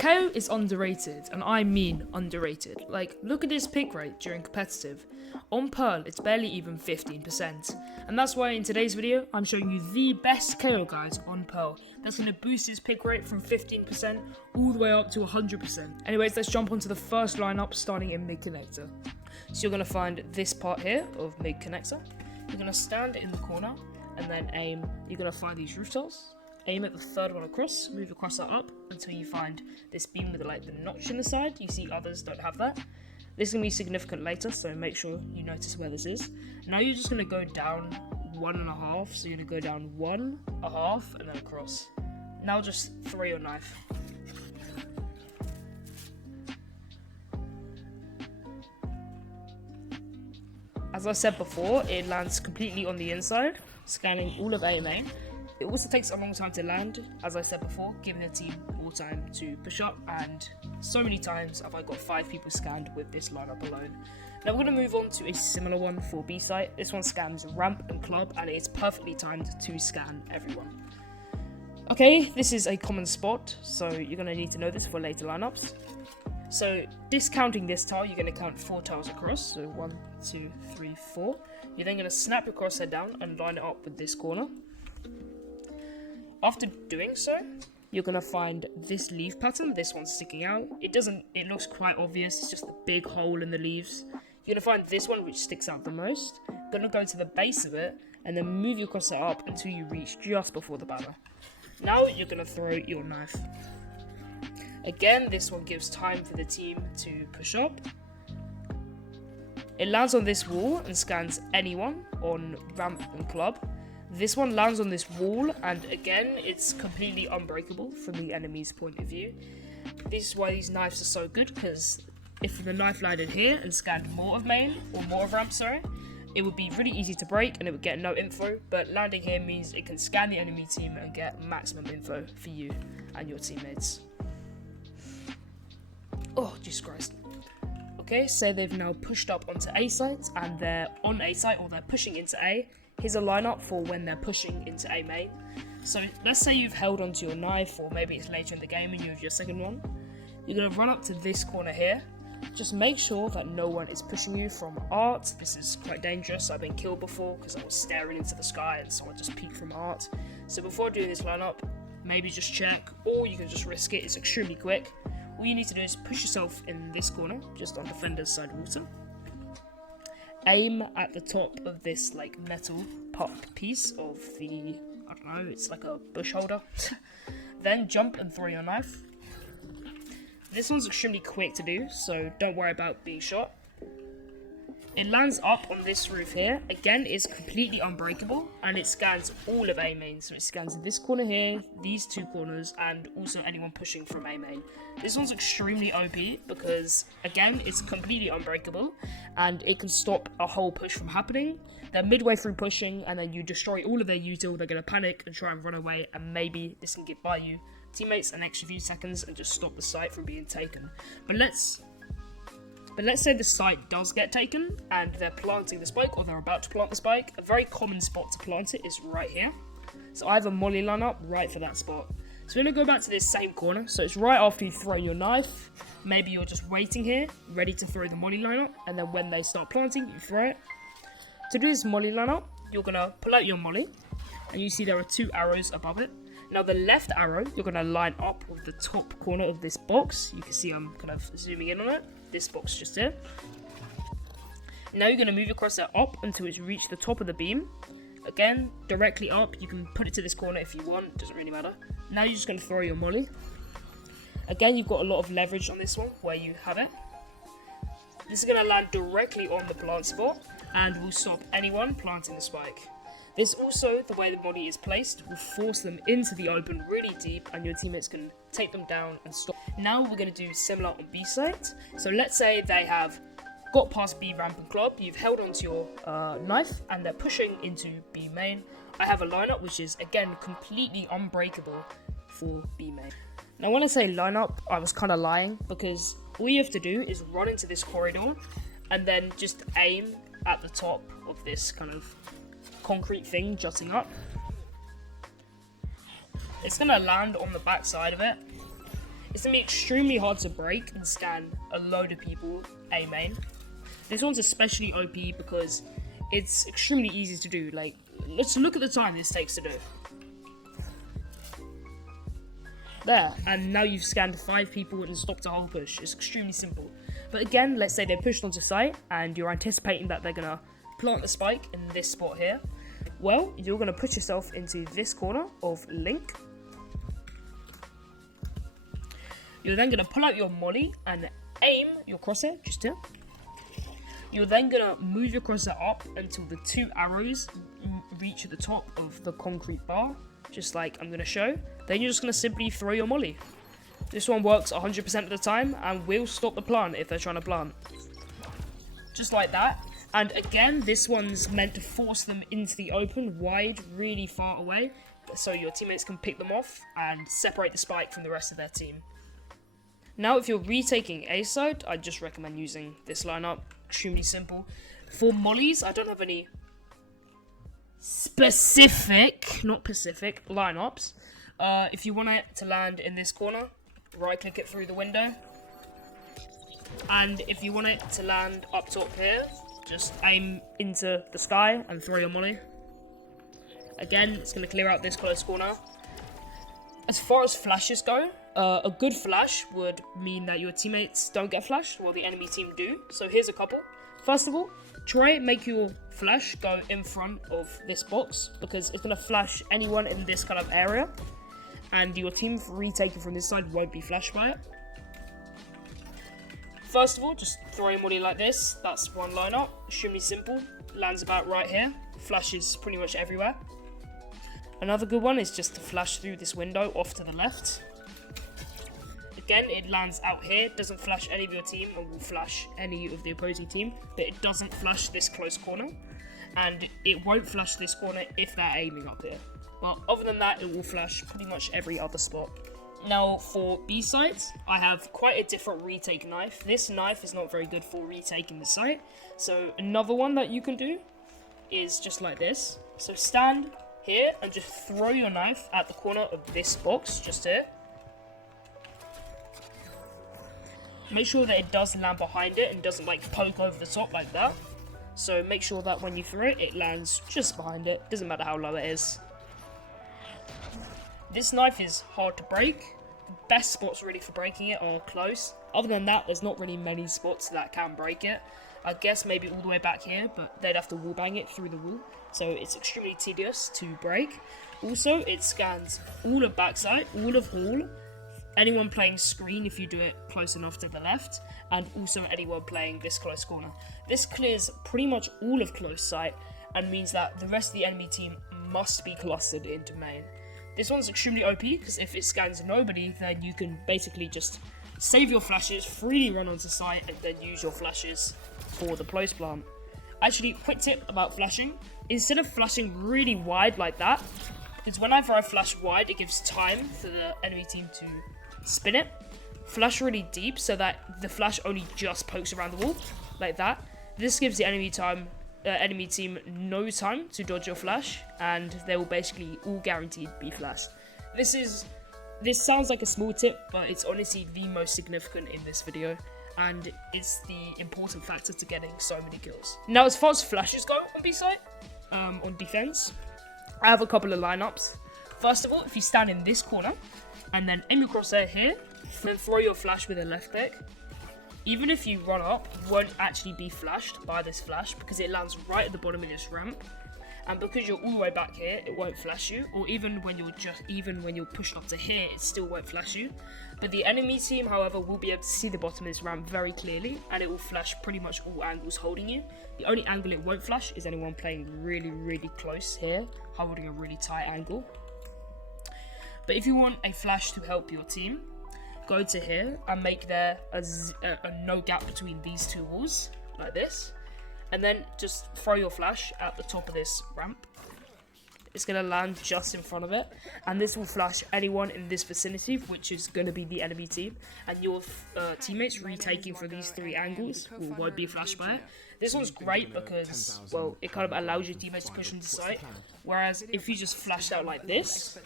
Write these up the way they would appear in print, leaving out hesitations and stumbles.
Kayo is underrated, and I mean underrated. Like, look at his pick rate during competitive. On Pearl, it's barely even 15%. And that's why in today's video, I'm showing you the best Kayo guide on Pearl. That's going to boost his pick rate from 15% all the way up to 100%. Anyways, let's jump onto the first lineup, starting in mid-connector. So you're going to find this part here of mid-connector. You're going to stand in the corner and then aim. You're going to find these roof tiles. Aim at the third one across, move across that up until you find this beam with like the notch in the side. You see others don't have that. This is going to be significant later, so make sure you notice where this is. Now you're just going to go down 1.5, so you're going to go down 1.5 and then across. Now just throw your knife. As I said before, it lands completely on the inside, scanning all of A main. It also takes a long time to land, as I said before, giving the team more time to push up, and so many times have I got 5 people scanned with this lineup alone. Now we're going to move on to a similar one for B site. This one scans ramp and club, and it's perfectly timed to scan everyone. Okay, this is a common spot, so you're going to need to know this for later lineups. So discounting this tile, you're going to count 4 tiles across, so 1, 2, 3, 4. You're then going to snap your crosshair down and line it up with this corner. After doing so, you're going to find this leaf pattern, this one's sticking out. It looks quite obvious, it's just a big hole in the leaves. You're going to find this one which sticks out the most. You're going to go to the base of it and then move your crosshair up until you reach just before the banner. Now you're going to throw your knife. Again, this one gives time for the team to push up. It lands on this wall and scans anyone on ramp and club. This one lands on this wall, and again, it's completely unbreakable from the enemy's point of view. This is why these knives are so good, because if the knife landed here and scanned more of main, or more of ramp, sorry, it would be really easy to break and it would get no info, but landing here means it can scan the enemy team and get maximum info for you and your teammates. Oh, Jesus Christ. Okay, say they've now pushed up onto A site, and they're on A site, or they're pushing into A. Here's a lineup for when they're pushing into A main. So let's say you've held onto your knife, or maybe it's later in the game and you have your second one. You're going to run up to this corner here. Just make sure that no one is pushing you from art. This is quite dangerous. I've been killed before because I was staring into the sky and someone just peeked from art. So before doing this lineup, maybe just check, or you can just risk it. It's extremely quick. All you need to do is push yourself in this corner, just on defender's side water. Aim at the top of this like metal pop piece of the, I don't know, it's like a bush holder. Then jump and throw your knife. This one's extremely quick to do, so don't worry about being shot. It lands up on this roof here. Again, it's completely unbreakable, and it scans all of A main. So it scans this corner here, these 2 corners, and also anyone pushing from A main. This one's extremely OP because, again, it's completely unbreakable, and it can stop a whole push from happening. They're midway through pushing, and then you destroy all of their util. They're going to panic and try and run away, and maybe this can get by you teammates an extra few seconds and just stop the site from being taken. But let's say the site does get taken and they're planting the spike, or they're about to plant the spike. A very common spot to plant it is right here. So I have a molly lineup right for that spot. So we're going to go back to this same corner. So it's right after you throw your knife. Maybe you're just waiting here, ready to throw the molly lineup, and then when they start planting, you throw it. To do this molly lineup, you're going to pull out your molly, and you see there are 2 arrows above it. Now the left arrow, you're going to line up with the top corner of this box. You can see I'm kind of zooming in on it. This box just here. Now you're going to move your crosshair up until it's reached the top of the beam. Again, directly up. You can put it to this corner if you want. Doesn't really matter. Now you're just going to throw your molly. Again, you've got a lot of leverage on this one where you have it. This is going to land directly on the plant spot and will stop anyone planting the spike. This also, the way the body is placed, will force them into the open really deep, and your teammates can take them down and stop. Now we're going to do similar on B site. So let's say they have got past B ramp and club, you've held onto your knife, and they're pushing into B main. I have a lineup which is, again, completely unbreakable for B main. Now when I say lineup, I was kind of lying, because all you have to do is run into this corridor, and then just aim at the top of this kind of concrete thing jutting up. It's going to land on the back side of it. It's going to be extremely hard to break and scan a load of people A main. This one's especially OP because it's extremely easy to do. Like, let's look at the time this takes to do. There, and now you've scanned 5 people and stopped a whole push. It's extremely simple. But again, let's say they pushed onto site and you're anticipating that they're gonna plant the spike in this spot here. Well, you're gonna put yourself into this corner of link. You're then gonna pull out your molly and aim your crosshair just here. You're then gonna move your crosshair up until the 2 arrows reach the top of the concrete bar, just like I'm gonna show. Then you're just gonna simply throw your molly. This one works 100% of the time and will stop the plant if they're trying to plant. Just like that. And again, this one's meant to force them into the open, wide, really far away, so your teammates can pick them off and separate the spike from the rest of their team. Now, if you're retaking A side, I just recommend using this lineup. Extremely simple. For mollies, I don't have any specific, not Pacific, lineups. If you want it to land in this corner, right-click it through the window. And if you want it to land up top here, just aim into the sky and throw your molly. Again, it's going to clear out this close corner. As far as flashes go, a good flash would mean that your teammates don't get flashed while the enemy team do. So here's a couple. First of all, try and make your flash go in front of this box because it's going to flash anyone in this kind of area. And your team retaking from this side won't be flashed by it. First of all, just throw your molly like this. That's one lineup. Extremely simple. Lands about right here. Flashes pretty much everywhere. Another good one is just to flash through this window off to the left. Again, it lands out here. Doesn't flash any of your team or will flash any of the opposing team. But it doesn't flash this close corner. And it won't flash this corner if they're aiming up here. But other than that, it will flash pretty much every other spot. Now, for B sites, I have quite a different retake knife. This knife is not very good for retaking the site. So another one that you can do is just like this. So stand here and just throw your knife at the corner of this box, just here. Make sure that it does land behind it and doesn't like poke over the top like that. So make sure that when you throw it, it lands just behind it. Doesn't matter how low it is. This knife is hard to break. The best spots really for breaking it are close. Other than that, there's not really many spots that can break it. I guess maybe all the way back here, but they'd have to wall bang it through the wall. So it's extremely tedious to break. Also, it scans all of backside, all of hall, anyone playing screen if you do it close enough to the left, and also anyone playing this close corner. This clears pretty much all of close sight and means that the rest of the enemy team must be clustered into main. This one's extremely OP because if it scans nobody, then you can basically just save your flashes, freely run onto site, and then use your flashes for the close plant. Actually, quick tip about flashing. Instead of flashing really wide like that, is whenever I flash wide, it gives time for the enemy team to spin it. Flash really deep so that the flash only just pokes around the wall, like that. This gives the enemy team no time to dodge your flash, and they will basically all guaranteed be flashed. This sounds like a small tip, but it's honestly the most significant in this video, and it's the important factor to getting so many kills. Now, as far as flashes go on B side, on defense, I have a couple of lineups. First of all, if you stand in this corner and then aim your crosshair here, then throw your flash with a left click. Even if you run up, you won't actually be flashed by this flash because it lands right at the bottom of this ramp. And because you're all the way back here, it won't flash you. Or even when you're pushed up to here, it still won't flash you. But the enemy team, however, will be able to see the bottom of this ramp very clearly, and it will flash pretty much all angles holding you. The only angle it won't flash is anyone playing really, really close here, holding a really tight angle. But if you want a flash to help your team, go to here and make there a no gap between these two walls, like this. And then just throw your flash at the top of this ramp. It's going to land just in front of it. And this will flash anyone in this vicinity, which is going to be the enemy team. And your teammates retaking from these 3 angles won't be flashed by it. This one's great because, well, it kind of allows your teammates to push into sight, whereas if you just flash out like this,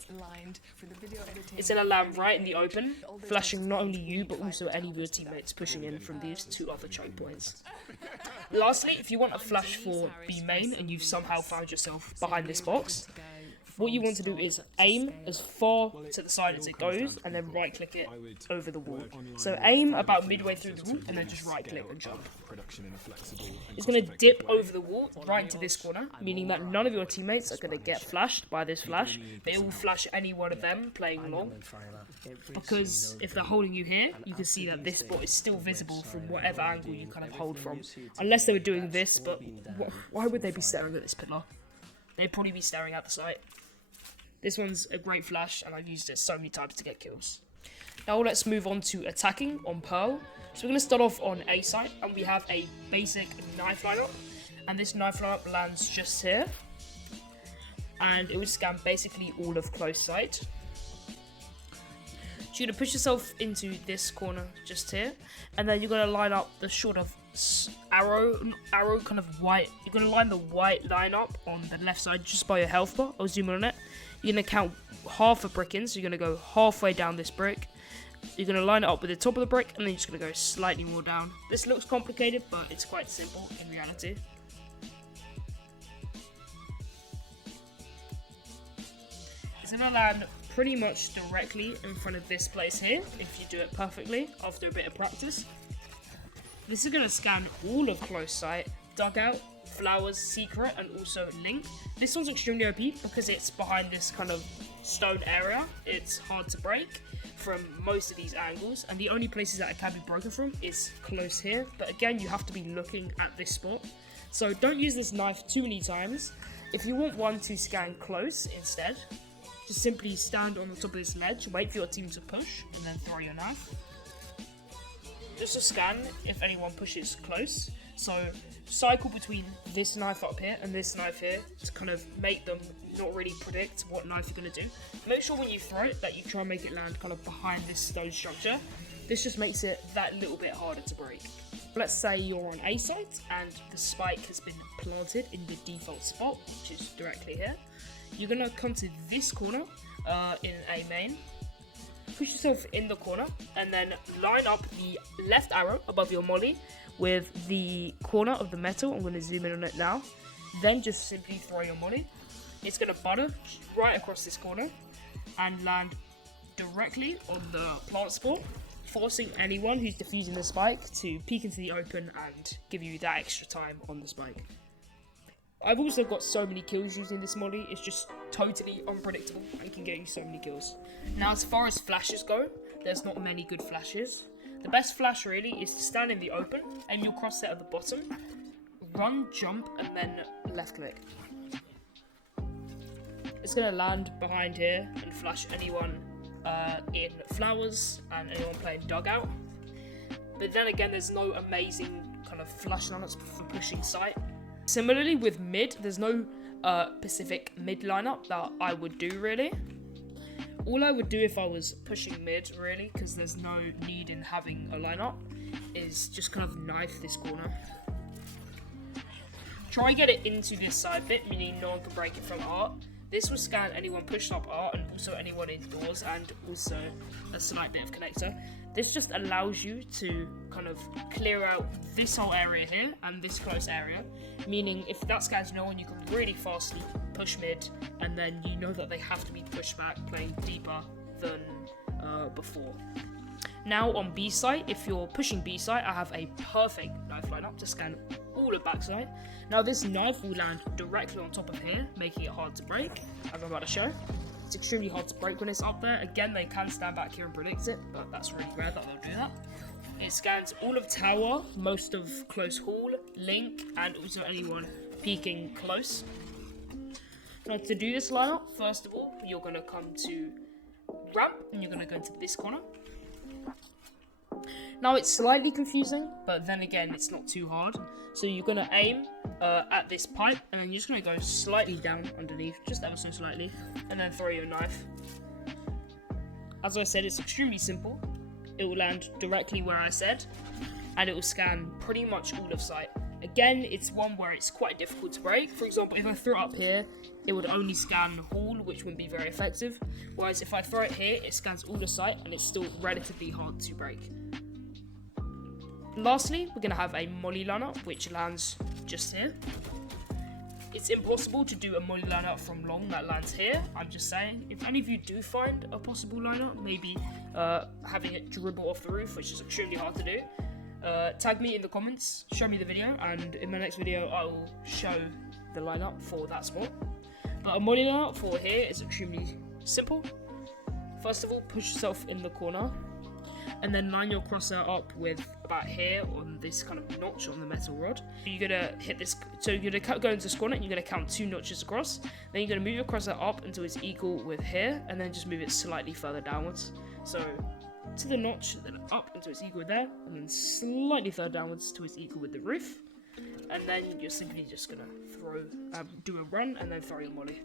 it's going to land right in the open, flashing not only you but also any of your teammates pushing in from these two other choke points. Lastly, if you want a flash for B main and you've somehow found yourself behind this box, what you want to do is aim as far to the side as it goes and then right click it over the wall. So aim about midway through the wall and then just right click and jump. It's going to dip over the wall right into this corner, meaning that none of your teammates are going to get flashed by this flash. They will flash any one of them playing long, because if they're holding you here, you can see that this spot is still visible from whatever angle you kind of hold from. Unless they were doing this, but why would they be staring at this pillar? They'd probably be staring at the site. This one's a great flash, and I've used it so many times to get kills. Now let's move on to attacking on Pearl. So we're going to start off on A site, and we have a basic knife lineup. And this knife lineup lands just here. And it would scan basically all of close sight. So you're going to push yourself into this corner just here. And then you're going to line up the sort of arrow kind of white. You're going to line the white line up on the left side just by your health bar. I'll zoom in on it. You're going to count half a brick in, so you're going to go halfway down this brick. You're going to line it up with the top of the brick, and then you're just going to go slightly more down. This looks complicated, but it's quite simple in reality. It's going to land pretty much directly in front of this place here, if you do it perfectly after a bit of practice. This is going to scan all of close sight, dugout, flowers, secret, and also link. This one's extremely OP because it's behind this kind of stone area. It's hard to break from most of these angles, and the only places that it can be broken from is close here. But again, you have to be looking at this spot. So don't use this knife too many times. If you want one to scan close instead, just simply stand on the top of this ledge, wait for your team to push, and then throw your knife. Just to scan if anyone pushes close. So cycle between this knife up here and this knife here to kind of make them not really predict what knife you're going to do. Make sure when you throw it that you try and make it land kind of behind this stone structure. This just makes it that little bit harder to break. Let's say you're on A site and the spike has been planted in the default spot, which is directly here. You're going to come to this corner in A main. Push yourself in the corner and then line up the left arrow above your molly with the corner of the metal. I'm going to zoom in on it now. Then just simply throw your molly. It's going to butter right across this corner and land directly on the plant spore, forcing anyone who's defusing the spike to peek into the open and give you that extra time on the spike. I've also got so many kills using this molly, it's just totally unpredictable and can get you so many kills. Now as far as flashes go, there's not many good flashes. The best flash really is to stand in the open, aim your crosshair at the bottom, run, jump, and then left click. It's going to land behind here and flash anyone in flowers and anyone playing dugout. But then again, there's no amazing kind of flash lineups for pushing sight. Similarly with mid, there's no specific mid lineup that I would do really. All I would do if I was pushing mid really, because there's no need in having a lineup, is just kind of knife this corner. Try and get it into this side bit, meaning no one can break it from art. This will scan anyone pushed up art and also anyone indoors, and also a slight bit of connector. This just allows you to kind of clear out this whole area here and this close area, meaning if that scans no one, you can really fastly push mid, and then you know that they have to be pushed back, playing deeper than before. Now on B site, if you're pushing B site, I have a perfect knife lineup to scan all of backside. Now this knife will land directly on top of here, making it hard to break, as I'm about to show. It's extremely hard to break when it's up there. Again, they can stand back here and predict it, but that's really rare that they'll do that. It scans all of tower, most of close hall, link, and also anyone peeking close. Now to do this lineup, first of all, you're going to come to ramp, and you're going to go into this corner. Now it's slightly confusing, but then again, it's not too hard. So you're going to aim at this pipe, and then you're just going to go slightly down underneath, just ever so slightly, and then throw your knife. As I said, it's extremely simple. It will land directly where I said, and it will scan pretty much all of sight. Again, it's one where it's quite difficult to break. For example, if I throw it up here, it would only scan the hall, which wouldn't be very effective. Whereas if I throw it here, it scans all the site, and it's still relatively hard to break. Lastly, we're going to have a molly lineup, which lands just here. It's impossible to do a molly lineup from long that lands here. I'm just saying, if any of you do find a possible lineup, maybe having it dribble off the roof, which is extremely hard to do, tag me in the comments, show me the video, and in my next video I will show the lineup for that spot. But a molly lineup for here is extremely simple. First of all, push yourself in the corner, and then line your crosshair up with about here on this kind of notch on the metal rod. You're gonna hit this, so you're gonna go into squat it, and you're gonna count 2 notches across. Then you're gonna move your crosshair up until it's equal with here, and then just move it slightly further downwards. So to the notch, then up until it's equal with there, and then slightly further downwards till it's equal with the roof. And then you're simply just gonna do a run, and then throw your molly.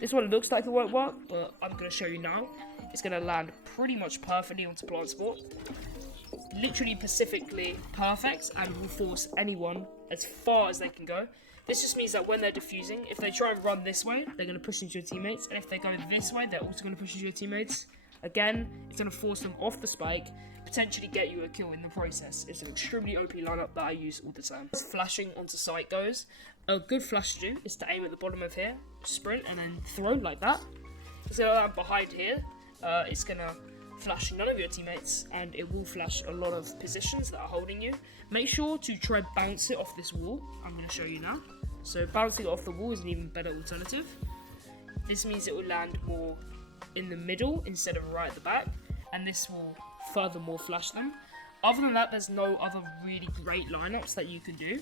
This one looks like it won't work, but I'm gonna show you now. It's gonna land pretty much perfectly onto plant sport. Literally specifically perfect, and will force anyone as far as they can go. This just means that when they're defusing, if they try and run this way, they're gonna push into your teammates, and if they go this way, they're also gonna push into your teammates. Again, it's going to force them off the spike, potentially get you a kill in the process. It's an extremely OP lineup that I use all the time. As flashing onto site goes, a good flash to do is to aim at the bottom of here, sprint, and then throw like that. It's going to land behind here. It's going to flash none of your teammates, and it will flash a lot of positions that are holding you. Make sure to try bounce it off this wall. I'm going to show you now. So bouncing it off the wall is an even better alternative. This means it will land more in the middle instead of right at the back, and this will furthermore flash them. Other than that, there's no other really great lineups that you can do.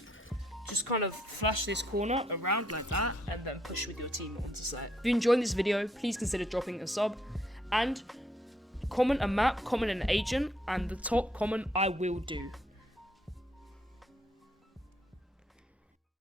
Just kind of flash this corner around like that, and then push with your team onto site. If you enjoyed this video, please consider dropping a sub, and comment a map, comment an agent, and the top comment I will do.